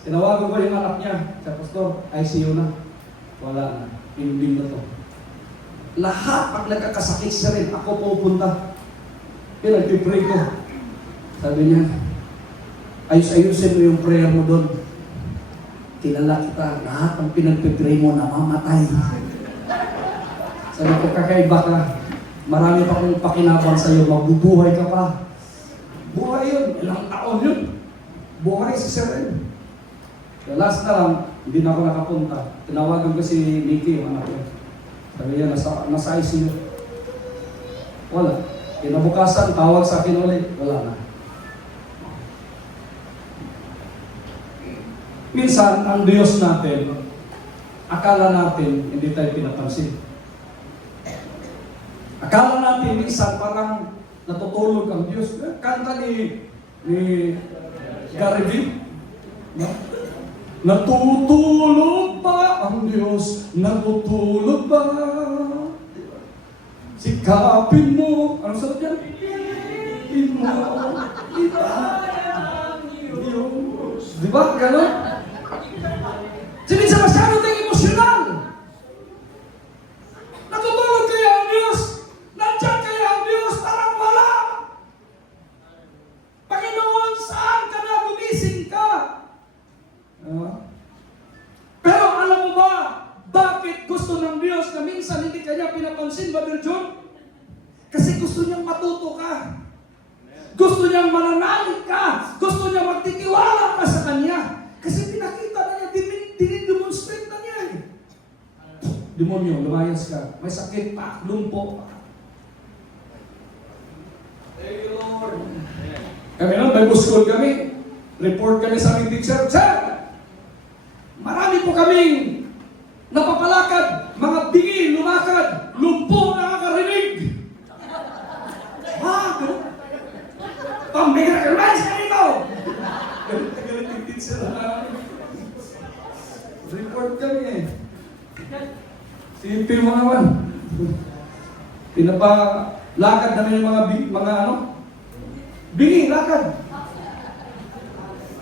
tinawagan ko yung anak niya. Sa Pastor, ICU na. Wala na. Hindi na to. Lahat pag nagkakasakit siya rin, ako pupunta. Pinagpipray ko. Sabi niya, ayus-ayusin mo yung prayer mo doon. Kilala kita, lahat ng pinagpipray mo namamatay. Sabi ko, kakaiba ka. Marami pa kong pakinabang sa'yo, mabubuhay ka pa. Buhay yun, ilang taon yun. Buhay si Sir Ed. Last na lang, hindi na ako nakapunta. Tinawagan ko si Nikki, yung anak ko. Sabi niya, nasa ICU. Wala. Kinabukasan, tawag sa akin ulit. Wala na. Minsan, ang Diyos natin, akala natin, hindi tayo pinapansin. Akala natin, minsan, parang natutulog ang Diyos. Kanta ni Gary V. No? Natutulog ba ang Diyos? Natutulog ba? Sikapin mo. Ano sabi niya? Sikapin mo. Diyos. Di ba? Ganon? Minsan masyado tayong emosyonal. Natutulog kaya ang Diyos? Nandiyan kaya ang Diyos? Parang wala. Panginoon, saan ka na? Gumising ka. Pero alam mo ba, bakit gusto ng Diyos na minsan hindi kanya pinapansin, Brother John? Kasi gusto niyang matuto ka. Gusto niyang mananalig ka. Gusto niyang magtitiwala ka sa Kanya. Kasi pinakita na niya, dinidemonstrate na niya eh. Demonyo, lumayas ka. May sakit pa, lumpo pa. Thank you, Lord. Kami nun, Bible school kami. Report kami sa aming teacher. Sir, marami po kaming napapalakad, mga bingi, lumakad, lumpo, nakakarinig. Ha? Pambira ka, lumayas ka rito! Galit yung teacher namin. Report kami eh. Sipin mo naman. Pinapalakad namin yung mga ano? Bingi, lakad.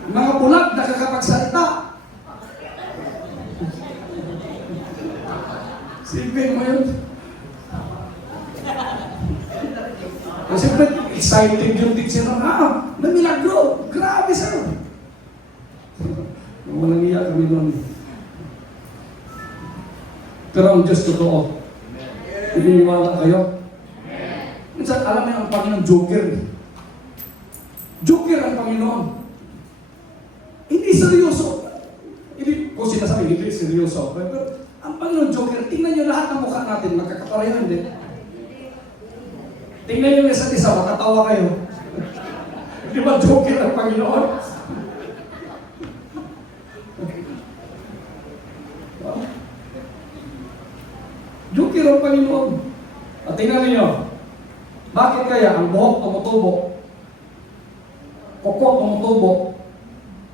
Mga bulag, nakakapagsalita. Sipin mo yun. Kasi excited yung teacher na, may milagro. Grabe sir. Walang iyak kami doon. Pero ang Diyos totoo. Pininiwala kayo. Minsan alam niyo ang Panginoon joker. Joker ang Panginoon. Hindi seryoso. Hindi ko sinasabi, hindi seryoso. Pero ang Panginoon joker, tingnan niyo lahat ng mukha natin, magkakapareho din. Tingnan niyo isa't isa, makatawa kayo. Di ba joker ang Panginoon? Joker ang Panginoon. At tingnan niyo, bakit kaya ang buhok tumutubo? Kuko tumutubo?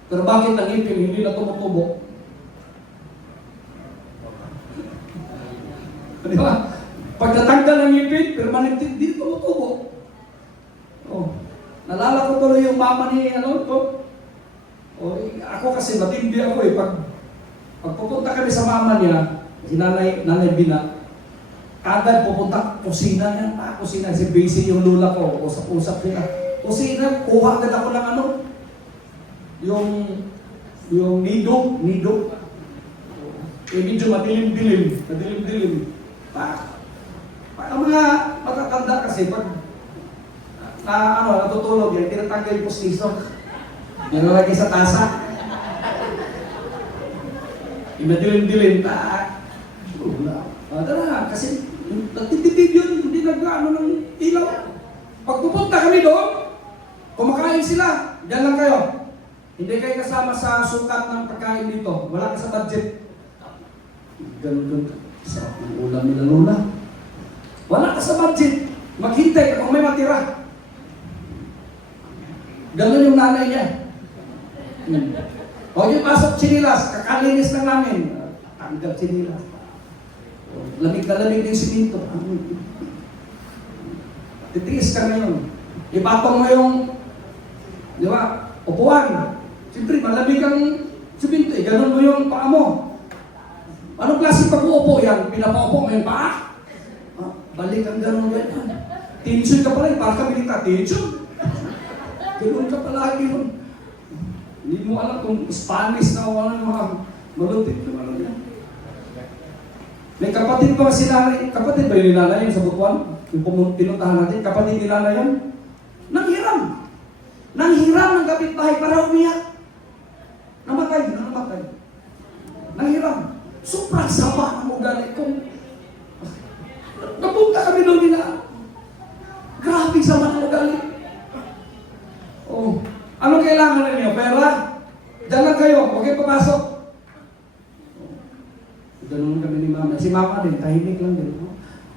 Pero bakit ang ngipin hindi na tumutubo? Di ba? Pag natanggal ang ngipin, permanent hindi tumutubo. Oh. Nalala ko tuloy yung mama ni ano ito. Oh, ako kasi matindi ako eh. Pag pupunta kami sa mama niya, si Nanay Bina, agad pupunta, kusina niya. Kusina. Si Basie yung lula ko. Usap-usap nila. Kusina, kuha agad ako ng ano. Yung nido. medyo madilim-dilim. Madilim-dilim. Ang mga matatanda kasi, pag natutulog yan, tinatanggal yung postiso. Nilalagay sa tasa. Madilim-dilim. Tara, kasi nagtitipid yun, hindi nag-ano ng ilaw. Pag pupunta kami doon, kumakain sila. Diyan lang kayo. Hindi kayo kasama sa sukat ng pagkain dito. Wala ka sa budget. Ganun. Sa ulam nila Lola. Wala ka sa budget. Maghintay kung may matira. Ganun yung nanay niya. O yung pasok sinilas, kakalinis na namin. Tanggal sinilas. Lamig na lamig yung siminto. Titiis ka ngayon. Ipatong mo yung, di ba, upuan. Siyempre, malamig ang siminto. Ganun mo yung paa mo. Anong klase pag-uupo yan? Pinapaupo mo yung paa? Balik ang ganun yan. Tension ka pala, parang kami nita, tension. Ganun ka palagi yun. Hindi mo alam kung Spanish na o ano yung mga malupit na ano yan. May kapatid ba si nanay? Kapatid ba yung nanay yung sa Butuan? Yung pinuntahan natin, kapatid ni nanay yan? Nanghiram. Nanghiram ng kapitbahay para umiyak. Namatay. Nanghiram. Sobrang sama ang ugali ko. Napunta kami doon nila. Grabe sama ang ugali. Oh. Anong kailangan ninyo? Pera? Diyan lang kayo. Huwag kayo papasok. Ganun kami ni Mama. Si Mama din, tahimik lang din.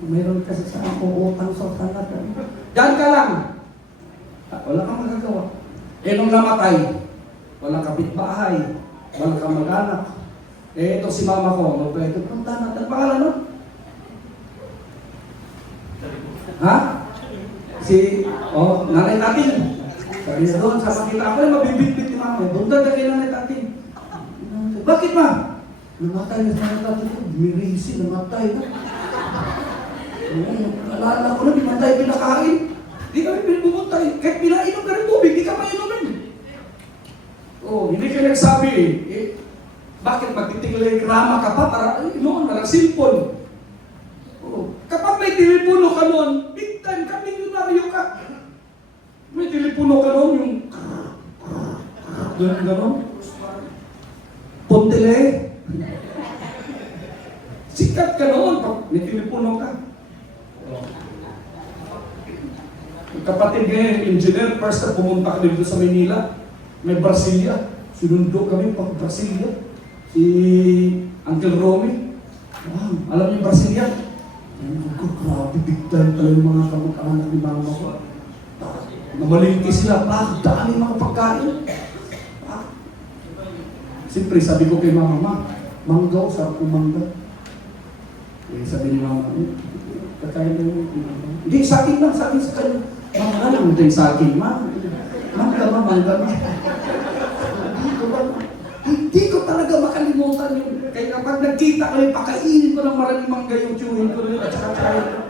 Mayroon kasi sa ako utang sa tanat. Diyan ka lang. Wala kang magagawa. Nung namatay, walang kapitbahay, walang kamag-anak. Ito si Mama ko, magpwede. Ang tanat. Ang pangalan nun? Ha? Nanay Tatin. Sabi niya doon, sasakita ako, mabibit-bit ni Mama. Bunta na kay Nanay Tatin. Bakit ma? Namatay na sa Tatin ko. Mirisi, namatay na. Alala ko na, di man tayo pinakain. Di kami pinapuntay. Kahit pinainom ka rin tubig, di ka mainumin. Hindi ka nagsabi bakit magtitigilay-grama ka pa para, noon, parang simple. Kapag may telepono ka noon, big time, kamilyonaryo ka. May telepono ka noon, yung gano'n. Pontele. Sikat ka noon, pag may telepono ka. Kapatid ngayon, engineer, first na pumunta ka dito sa Manila, may Brasilia. Sinundo kami pag Brasilia. Si Uncle Romy. Wow, alam niyo Brasilia? Grabe, big time pala yung mga kamag-anak ni Mama ko. Namalingki sila, daan yung mga pagkain. Siyempre, sabi ko kay Mama, manggaw, sarap ng mangga. Sabi ni Mama, kakain mo. Hindi, sa akin lang, sa kanya. Mangga lang, ito yung sa akin, Ma. Mangga. Hindi ko talaga makalimutan yun. Kaya kapag nagkita ko, pakainin ko ng maraming mangga yung chewin ko at saka kain.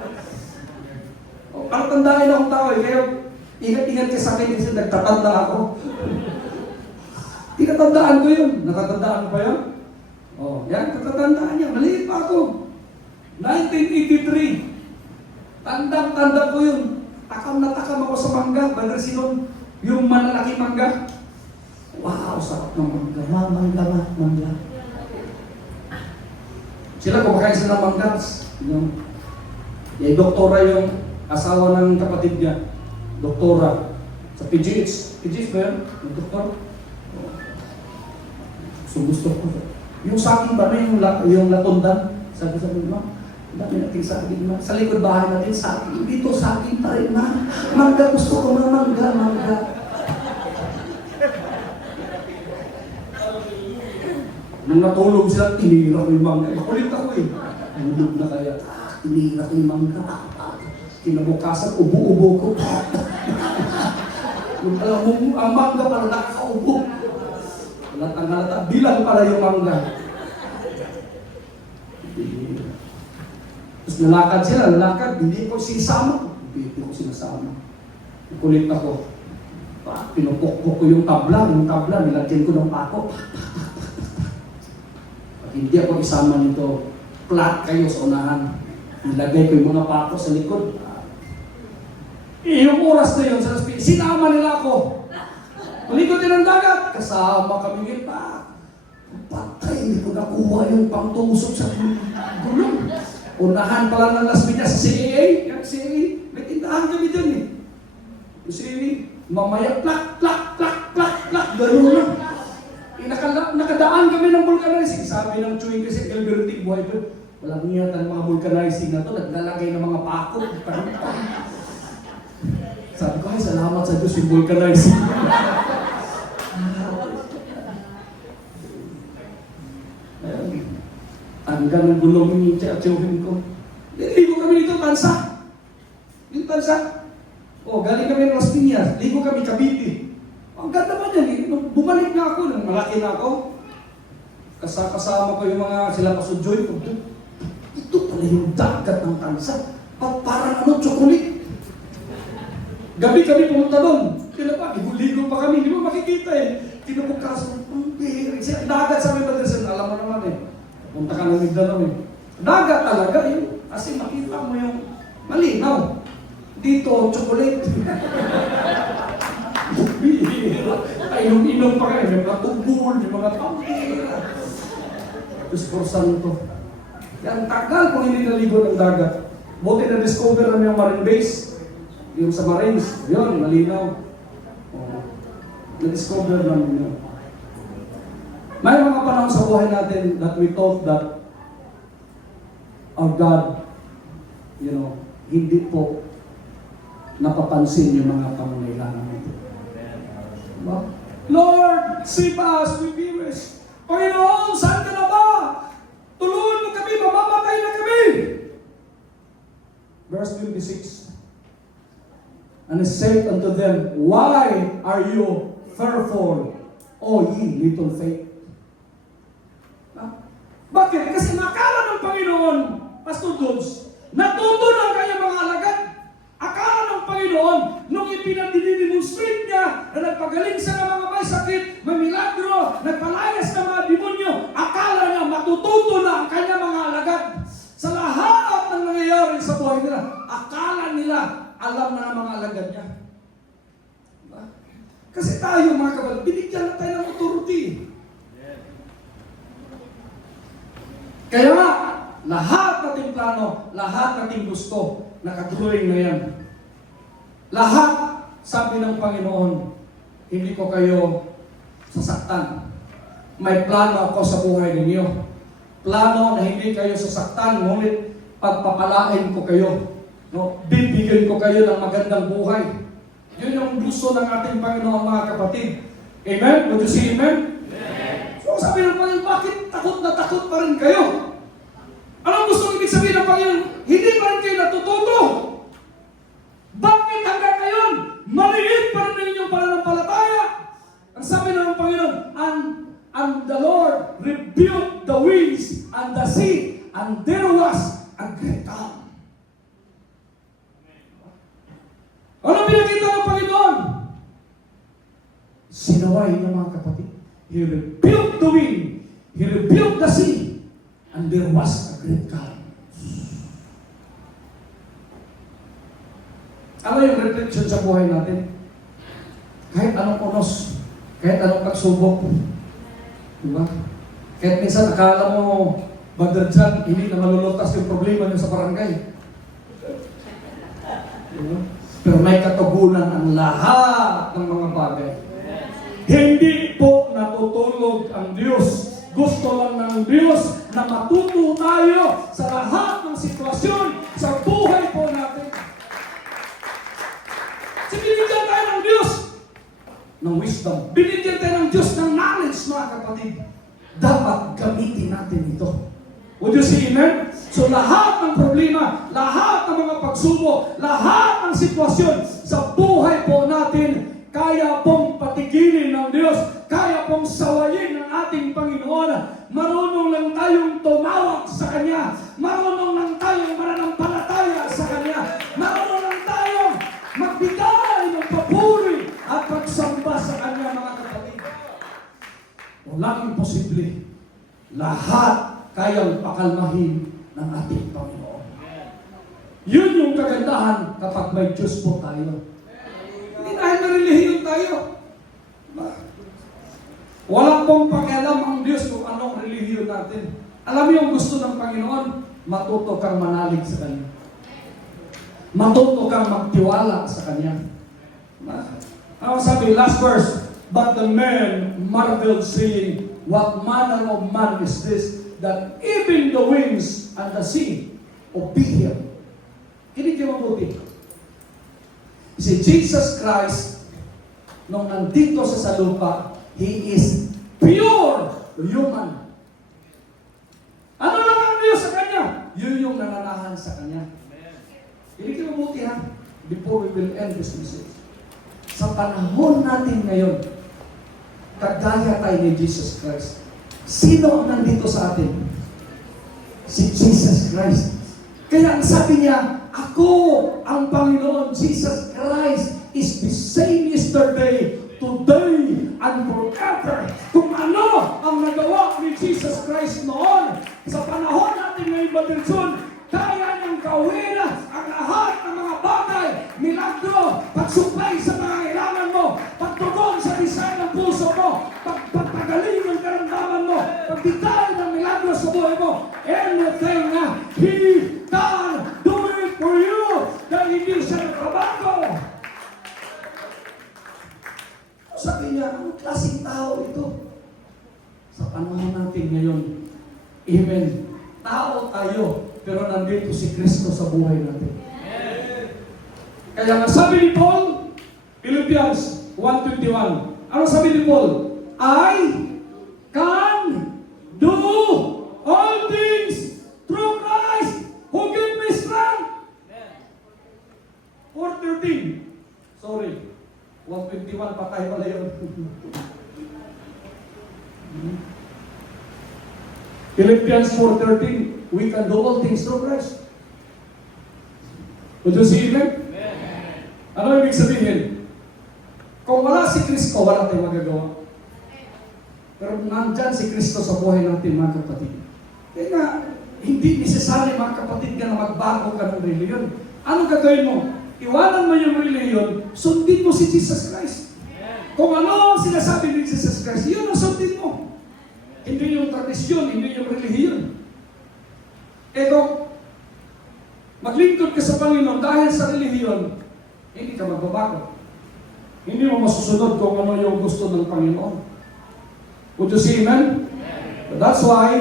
Parang tandaan akong tao kaya ingat-ingat ka sa akin kasi nagtatanda ako. Tinatandaan ko yun. Natatandaan ko pa yun? Yan, natatandaan niya. Maliit pa ako. 1983. Tanda ko yun. Takam na takam ako sa mangga. Bandersinon. Yung malalaking mangga. Wow, sarap ng mangga. Mangga. Sila kumakain sila ng manggas. Doktora yung asawa ng kapatid niya. Doktora. Sa PGH. PGH ba yan? Yung doktor? So gusto ko. Yung saging ba na yung latundan? Sabi mo, dami natin saging na. Sa likod bahay natin, saging. Dito saging pa rin na. Mangga, gusto ko na mangga. Nung natulog sila, tinira ko yung mangga. Makulit ako eh. Nulog na kaya, tinira ko yung mangga. Kinabukasan, ubo-ubo ko. Yung alam mo, ang mangga pala nakakaubo. Halata, bilang pala yung mangga. Tapos nalakad, hindi ko sinasama. Hindi ko sinasama. Kulit ako. Pinupokpok ko yung tabla, nilagyan ko ng pako. hindi ako isama nito. Flat kayo sa unahan. Ilagay ko yung mga pako sa likod. Yung oras na yun, sinama nila ako. Malikod din ang dagat. Kasama kami kita. Patay, hindi ko nakuha yung pangtusok sa gulong. Unahan pala ng Las Vegas sa CAA. Yung CAA, may tindahan kami dyan eh. Yung CAA, mamaya plak, plak, plak, plak, plak, gano'n lang. Nakadaan kami ng vulcanizing. Sabi ng chewing kasi, Gilberti, buhay pa. Walang niya ng mga vulcanizing na to, naglalagay ng mga pako. Sabi ko, ay salamat sa Diyos yung vulcanizing. Tanggal ng gulong ni Chewin ko. Ligo kami dito, Tansa. Dito, Tansa. O, galing kami ng Las Piñas. Ligo kami, Cavite. Ang ganda ba yan eh. Bumalik na ako, nang malaki na ako. Kasama ko yung mga sila pasudyoy ko. Ito pala yung dagat ng Tansa. Parang chocolate. Gabi kami pumunta doon. Kailan pa, ligo pa kami. Hindi mo makikita eh. Kinabukasan, dagat sa may Madrasan. Alam mo naman eh. Punta ka ng Mindanao eh. Dagat talaga eh. Kasi makita mo yung malinaw. Dito, chocolate. Ay, inom pa kayo. May mga tubol, may mga pambira. Diyos por santo. Yan, tagal kung hindi naligo ng dagat. Buti na-discover namin yung Marine Base. Yung sa Marines. Yun, malinaw. Na-discover namin yun. May mga panahon sa buhay natin that we thought that our God, hindi po napapansin yung mga pangangailangan natin. Diba? Lord, save us, we perish. Panginoon, saan ka na ba? Tulungan mo kami, mamamatay na kami. Verse 26. And he said unto them, why are you fearful, O ye little faith? Bakit? Kasi nakala ng Panginoon, Pastor Dubs, natuto ng kanyang mga alagad. Akala ng Panginoon, nung ipinadidemonstrate niya na nagpagaling sa mga may sakit, may milagro, nagpalayas ng mga demonyo, akala niya matututo na ang kanyang mga alagad. Sa lahat ng nangyayari sa buhay nila, akala nila alam na ng mga alagad niya. Diba? Kasi tayo mga kabal, binigyan na tayo ng authority. Kaya nga, lahat nating plano, lahat nating gusto, nakadrawing na yan. Lahat, sabi ng Panginoon, hindi ko kayo sasaktan. May plano ako sa buhay ninyo. Plano na hindi kayo sasaktan, ngunit pagpapalain ko kayo. No? Bibigyan ko kayo ng magandang buhay. Yun yung gusto ng ating Panginoon, mga kapatid. Amen? Would you say amen? So sabi ng Panginoon, bakit takot na takot pa rin kayo? Anong gusto ibig sabihin ng Panginoon? Hindi pa rin kayo natututo. Bakit hanggang ngayon? Maliit pa rin inyong pananampalataya. Ang sabi ng Panginoon, and the Lord rebuked the winds and the sea, and there was a great calm. Ano pinakita ng Panginoon? Sinaway ng mga kapatid. He rebuked the wind, He rebuked the sea, and there was a great calm. Ano yung reflection sa buhay natin? Kahit anong unos, kahit anong pagsubok, diba? Kahit minsan akala mo, bagdad dyan, hindi na malulutas yung problema niyo sa barangay. Diba? Pero may katugunan ang lahat ng mga bagay. Hindi po natutulog ang Diyos. Gusto lang ng Diyos na matuto tayo sa lahat ng sitwasyon sa buhay po natin. Binigyan tayo ng Diyos ng wisdom. Binigyan tayo ng Diyos ng knowledge, mga kapatid. Dapat gamitin natin ito. Would you say amen? So lahat ng problema, lahat ng mga pagsubok, lahat ng sitwasyon sa buhay po natin, kaya pong patigilin ng Diyos, kaya pong sawayin ng ating Panginoon. Marunong lang tayong tumawag sa Kanya. Marunong lang tayong mananampalataya sa Kanya. Marunong lang tayong magbigay ng papuri at pagsamba sa Kanya, mga kapatid. Walang imposible. lahat kayang pakalmahin ng ating Panginoon. Yun yung kagandahan kapag may Diyos po tayo. Hindi dahil may relihiyon tayo. Walang pong pakialam ang Diyos kung anong relihiyon natin. Alam mo yung gusto ng Panginoon? Matuto kang manalig sa Kanya. Matuto kang magtiwala sa Kanya. Ano sabi? Last verse. But the man marveled, saying, what manner of man is this, that even the winds and the sea obey Him. Kinig kayo mabuti. Si Jesus Christ, nung nandito sa lupa, He is pure human. Ano lang ang Diyos sa Kanya? Yun yung nananahan sa Kanya. Kinig kayo mabuti ha, before we will end this message. Sa panahon natin ngayon, kagaya tayo ni Jesus Christ. Sino ang nandito sa atin? Si Jesus Christ. Kaya ang sabi niya, ako ang Panginoon. Jesus Christ is the same yesterday, today, and forever. Kung ano ang nagawa ni Jesus Christ noon, sa panahon natin ngayon, Batilson, kaya niyang gawin ang lahat ng mga bagay, milagro, pagsupply sa mga kailangan mo, pagtugon sa design ng puso mo, pagpagaling ng karamdaman mo, pagbigay ng milagro sa buhay mo, anything na He can do it for you, dahil hindi siya nagtrabaho. Sabi niya, anong klaseng tao ito? Sa panahon natin ngayon, amen, tao tayo, pero nandito si Kristo sa buhay natin. Kaya nga sabi ni Paul, Philippians 1:21, ano sabi ni Paul? I can do all things through Christ who gives me strength. 4:13. Sorry. 1:21 pa tayo pala yun. Philippians 4:13. We can do all things through Christ. Would you see it? Ano ibig sabihin? Kung wala si Kristo, wala tayong magagawa. Pero nandyan si Kristo sa buhay natin, mga kapatid. Kaya nga, hindi necessary, mga kapatid, ka na magbago ka ng reliyon. Ano gagawin mo? Iwanan mo yung reliyon, sundin mo si Jesus Christ. Kung ano ang sinasabi ni Jesus Christ, yun ang sundin mo. Hindi yung tradisyon, hindi yung reliyon. Eh kung maglingkod ka sa Panginoon dahil sa relihiyon, hindi ka magbabago. Hindi mo masusunod kung ano yung gusto ng Panginoon. Would you see, amen? But that's why,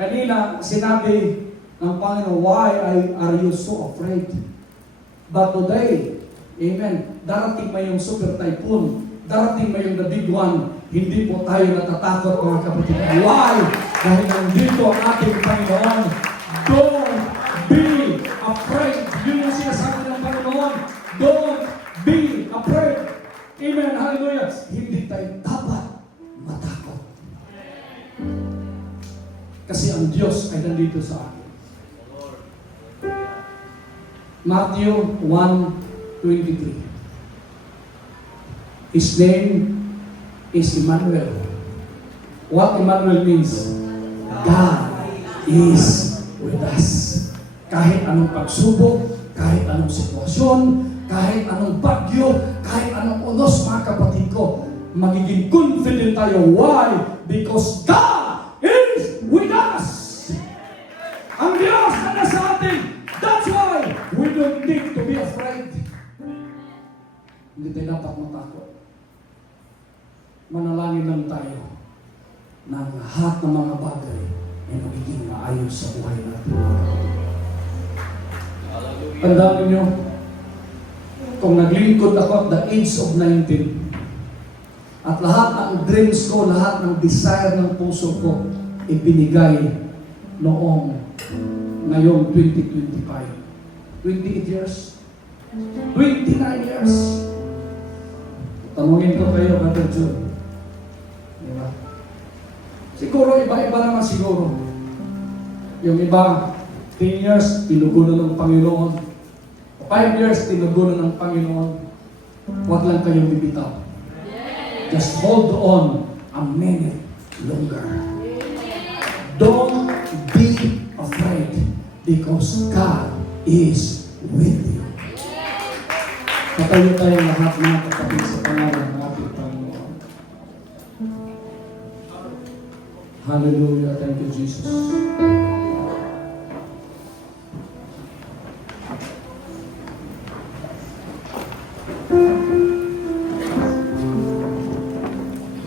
kanina sinabi ng Panginoon, why are you so afraid? But today, amen, darating may yung super typhoon, darating may yung the big one, hindi po tayo natatakot, mga kapatid. Why? Dahil nandito ang ating Panginoon. Don't be afraid. Yun yung sinasabi ng Panginoon. Don't be afraid. Amen. Hallelujah. Hindi tayo dapat matakot. Kasi ang Diyos ay nandito sa atin. Matthew 1:23. His name is Emmanuel. What Emmanuel means? God is with us. Kahit anong pagsubok, kahit anong sitwasyon, kahit anong bagyo, kahit anong unos, mga kapatid ko, magiging confident tayo. Why? Because God is with us. Ang Diyos na nasa atin. That's why we don't need to be afraid. Hindi tayo dapat matakot. Manalangin lang tayo na lahat ng mga bagay ay magiging maayos sa buhay natin. Tandaan ninyo, kung naglingkod ako at the age of 19, at lahat ng dreams ko, lahat ng desire ng puso ko, ibinigay noong ngayong 2025. 28 years? 29 years? Tanungin ko kayo, Brother John. Diba? Siguro, iba-iba naman siguro. Yung iba, 10 years, tinugunan ng Panginoon. 5 years, tinugunan ng Panginoon. Huwag lang kayong bibitaw. Just hold on a minute longer. Don't be afraid because God is with you. Patayo tayo lahat mga kapatid sa pangalan ng ating Panginoon. Hallelujah. Thank you, Jesus.